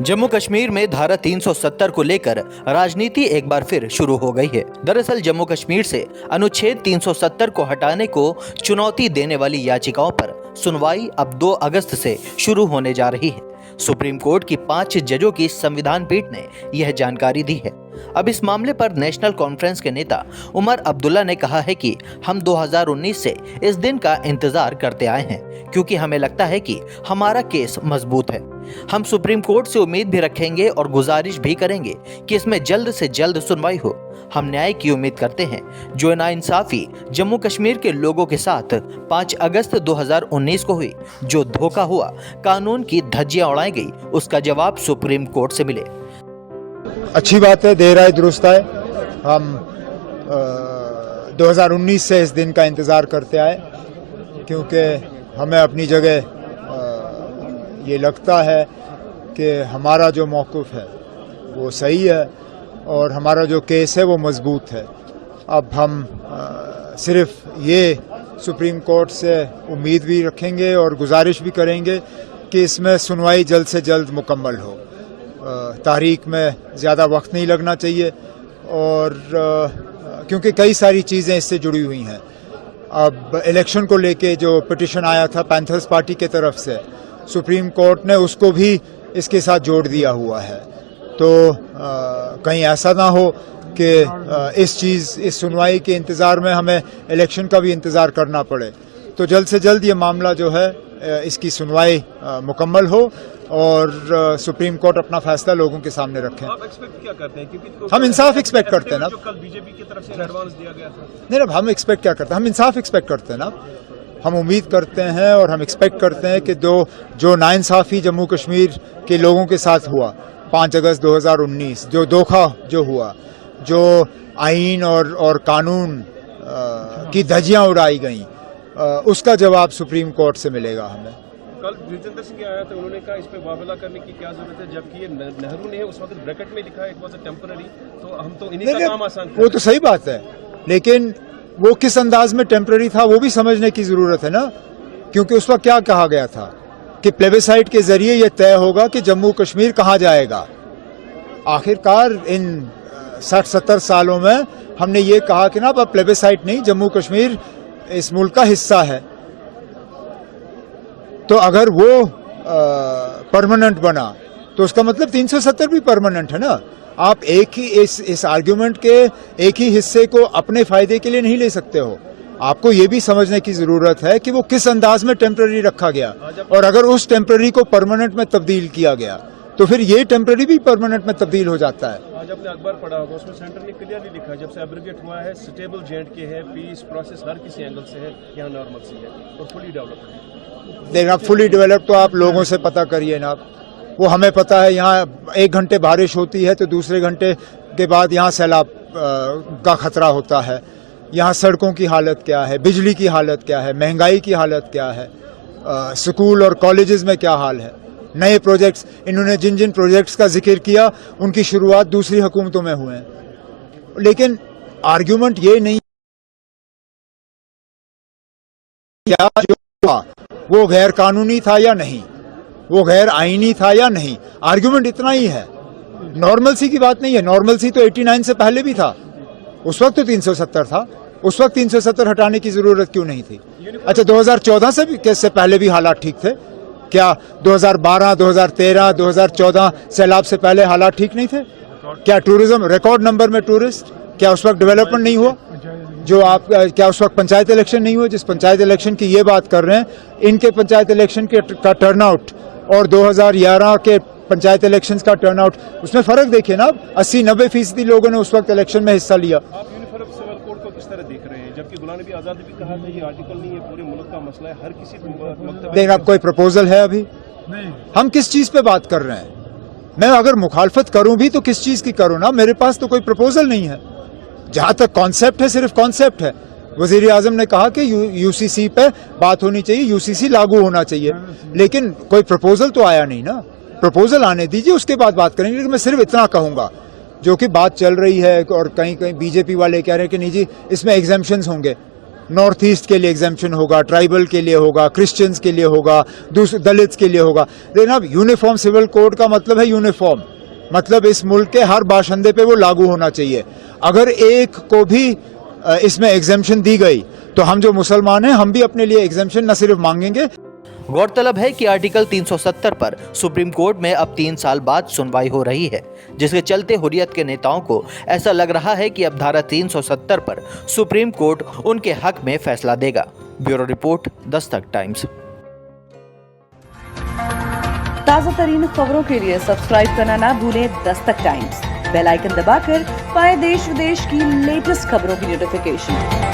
जम्मू कश्मीर में धारा 370 को लेकर राजनीति एक बार फिर शुरू हो गई है। दरअसल जम्मू कश्मीर से अनुच्छेद 370 को हटाने को चुनौती देने वाली याचिकाओं पर सुनवाई अब 2 अगस्त से शुरू होने जा रही है। सुप्रीम कोर्ट की 5 जजों की संविधान पीठ ने यह जानकारी दी है। अब इस मामले पर नेशनल कॉन्फ्रेंस के नेता उमर अब्दुल्ला ने कहा है कि हम 2019 से इस दिन का इंतजार करते आए हैं, क्योंकि हमें लगता है कि हमारा केस मजबूत है। हम सुप्रीम कोर्ट से उम्मीद भी रखेंगे और गुजारिश भी करेंगे कि इसमें जल्द से जल्द सुनवाई हो। हम न्याय की उम्मीद करते हैं। जो नाइंसाफी जम्मू कश्मीर के लोगों के साथ 5 अगस्त 2019 को हुई, जो धोखा हुआ, कानून की धज्जियां उड़ाई गई, उसका जवाब सुप्रीम कोर्ट से मिले। अच्छी बात है, देर आए दुरुस्त आए। हम 2019 से इस दिन का इंतज़ार करते आए, क्योंकि हमें अपनी जगह ये लगता है कि हमारा जो मौक़िफ़ है वो सही है और हमारा जो केस है वो मजबूत है। अब हम सिर्फ ये सुप्रीम कोर्ट से उम्मीद भी रखेंगे और गुजारिश भी करेंगे कि इसमें सुनवाई जल्द से जल्द मुकम्मल हो। तारीख में ज़्यादा वक्त नहीं लगना चाहिए और क्योंकि कई सारी चीज़ें इससे जुड़ी हुई हैं। अब इलेक्शन को लेके जो पिटिशन आया था पैंथर्स पार्टी के तरफ से, सुप्रीम कोर्ट ने उसको भी इसके साथ जोड़ दिया हुआ है। तो कहीं ऐसा ना हो कि इस सुनवाई के इंतज़ार में हमें इलेक्शन का भी इंतज़ार करना पड़े। तो जल्द से जल्द ये मामला जो है इसकी सुनवाई मुकम्मल हो और सुप्रीम कोर्ट अपना फैसला लोगों के सामने रखें। आप एक्सपेक्ट क्या करते हैं? क्योंकि हम इंसाफ एक्सपेक्ट करते हैं ना। जो कल बीजेपी की तरफ से एडवांस दिया गया था। नहीं ना, हम एक्सपेक्ट क्या करते हैं? हम इंसाफ एक्सपेक्ट करते हैं ना। हम उम्मीद करते हैं और हम एक्सपेक्ट करते हैं कि जो नाइंसाफ़ी जम्मू कश्मीर के लोगों के साथ हुआ 5 अगस्त 2019, जो धोखा जो हुआ, जो आईन और कानून की धज्जियां उड़ाई गईं, उसका जवाब सुप्रीम कोर्ट से मिलेगा हमें। कल जितेंद्र सिंह आया तो उन्होंने कहा इस पे वाबला करने की क्या जरूरत है, जबकि ये नेहरू ने उस वक्त ब्रैकेट में लिखा है इट वाज अ टेम्पररी, तो हम तो इन्हीं का काम आसान वो तो सही बात है, लेकिन वो किस अंदाज में टेम्पररी था वो भी समझने की जरूरत है ना। क्योंकि उस वक्त क्या कहा गया था कि प्लेबिसाइट के जरिए यह तय होगा कि जम्मू कश्मीर कहाँ जाएगा। आखिरकार इन 60-70 सालों में हमने ये कहा कि ना अब प्लेबिसाइट नहीं, जम्मू कश्मीर इस मुल्क का हिस्सा है। तो अगर वो परमानेंट बना तो उसका मतलब 370 भी परमानेंट है ना। आप एक ही इस आर्ग्यूमेंट के एक ही हिस्से को अपने फायदे के लिए नहीं ले सकते हो। आपको ये भी समझने की जरूरत है कि वो किस अंदाज में टेम्पररी रखा गया, और अगर उस टेम्पररी को परमानेंट में तब्दील किया गया तो फिर ये टेम्पररी भी परमानेंट में तब्दील हो जाता है। आज आपने अखबार पढ़ा होगा, उसमें सेंटर ने क्लियरली लिखा है जब से एब्रिगेट हुआ है, स्टेबल J&K है, पीस प्रोसेस हर किसी एंगल से है, यहाँ नॉर्मल सी है और फुली डेवलप्ड। देखना फुली डेवलप तो आप लोगों से पता करिए ना। वो हमें पता है, यहाँ 1 घंटे बारिश होती है तो दूसरे घंटे के बाद यहाँ सैलाब का खतरा होता है। यहाँ सड़कों की हालत क्या है, बिजली की हालत क्या है, महंगाई की हालत क्या है, स्कूल और कॉलेजेस में क्या हाल है। नए प्रोजेक्ट्स, इन्होंने जिन प्रोजेक्ट्स का जिक्र किया उनकी शुरुआत दूसरी हुकूमतों में हुए हैं, लेकिन आर्ग्यूमेंट ये नहीं क्या जो हुआ वो गैर कानूनी था या नहीं, वो गैर आईनी था या नहीं। आर्ग्यूमेंट इतना ही है, नॉर्मलसी की बात नहीं है। नॉर्मलसी तो 89 से पहले भी था, उस वक्त तो 370 था। उस वक्त 370 हटाने की जरूरत क्यों नहीं थी? अच्छा, 2014 से भी कैसे पहले भी हालात ठीक थे क्या? 2012, 2013, 2014 सैलाब से पहले हालात ठीक नहीं थे क्या? टूरिज्म रिकॉर्ड नंबर में टूरिस्ट, क्या उस वक्त डेवलपमेंट नहीं हुआ? जो आप क्या उस वक्त पंचायत इलेक्शन नहीं हुए? जिस पंचायत इलेक्शन की ये बात कर रहे हैं, इनके पंचायत इलेक्शन का टर्नआउट और 2011 के पंचायत इलेक्शंस का टर्नआउट, उसमें फर्क देखिए ना। 80-90% लोगों ने उस वक्त इलेक्शन में हिस्सा लिया। आप यूनिफॉर्म सिविल कोड को किस तरह देख रहे हैं, जबकि गुलाम नबी आजाद ने भी कहा था ये आर्टिकल नहीं है, पूरे मुल्क का मसला है, हर किसी लेकिन अब कोई प्रपोजल है अभी नहीं। हम किस चीज पे बात कर रहे हैं? मैं अगर मुखालफत करूं भी तो किस चीज की करूं ना, मेरे पास तो कोई प्रपोजल नहीं है। जहां तक कॉन्सेप्ट है, सिर्फ कॉन्सेप्ट है। वजीर आजम ने कहा कि यूसीसी पे बात होनी चाहिए, यूसीसी लागू होना चाहिए, लेकिन कोई प्रपोजल तो आया नहीं ना। प्रपोजल आने दीजिए, उसके बाद बात करेंगे। लेकिन मैं सिर्फ इतना कहूंगा, जो कि बात चल रही है और कहीं कहीं बीजेपी वाले कह रहे हैं कि नहीं जी इसमें एग्जेम्पशंस होंगे। नॉर्थ ईस्ट के लिए एग्जेम्पशन होगा, ट्राइबल के लिए होगा, क्रिश्चियंस के लिए होगा, दलित्स के लिए होगा। लेकिन अब यूनिफॉर्म सिविल कोड का मतलब है यूनिफॉर्म, मतलब इस मुल्क के हर बाशिंदे पे वो लागू होना चाहिए। अगर एक को भी इसमें एग्जेम्पशन दी गई तो हम जो मुसलमान हैं हम भी अपने लिए एग्जेम्पशन न सिर्फ मांगेंगे। गौरतलब है कि आर्टिकल 370 पर सुप्रीम कोर्ट में अब 3 साल बाद सुनवाई हो रही है, जिसके चलते हुर्रियत के नेताओं को ऐसा लग रहा है कि अब धारा 370 पर सुप्रीम कोर्ट उनके हक में फैसला देगा। Bureau report, Dastak times. ताज़ा तरीन खबरों के लिए सब्सक्राइब करना ना भूलें दस्तक टाइम्स। बेल आइकन दबाकर पाएं देश विदेश की लेटेस्ट खबरों की नोटिफिकेशन।